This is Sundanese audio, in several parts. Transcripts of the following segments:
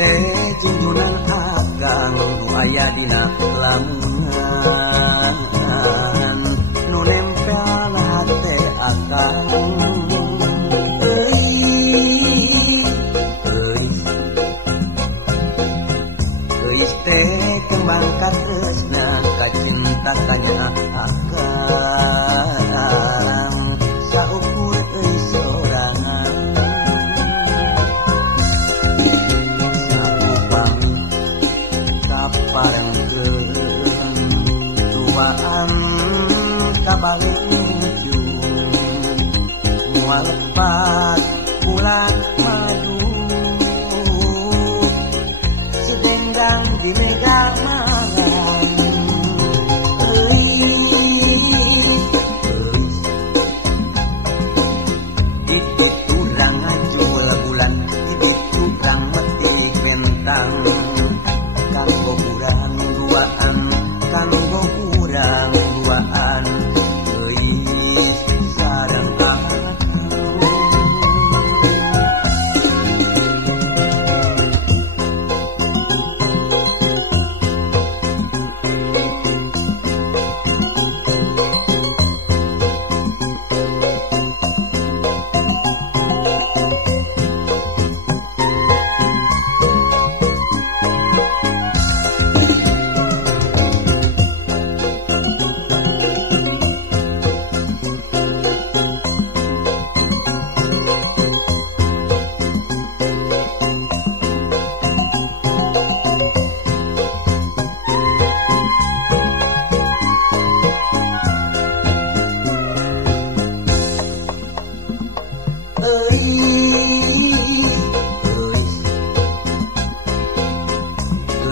teh junjunan akang nu aya dina lamunan nu nempel hate akang euis teh kembang katresna ka cinta tanya akang saukur euis sorangan parengkeun tuaan kabalik ujung moal lepat bulan madu sedendang di megang malam di tudang ngajul bulan di tudang metik bentang kanggo urang duaan kanggo urang duaan euis sareng aku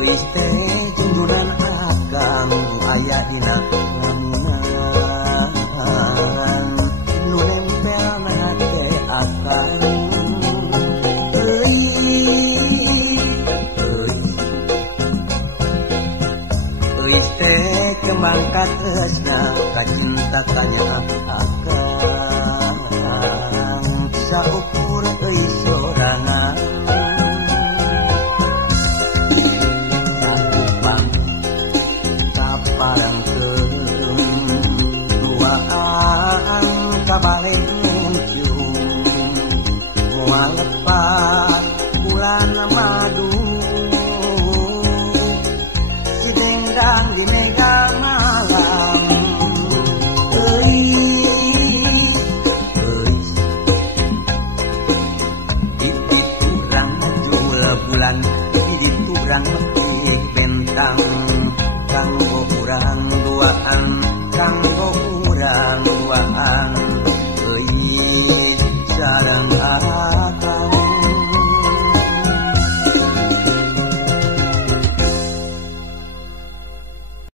euis teh junjunan akang nu aya dina lamunan nu nempel hate akang euis teh kembang katresna ka cinta tanya akang saukur euis sorangan parengkeun duaan kabalik ujung moal lepat bulan madu sidendang di megang malam di turang ngajul bulan di turang metik bentang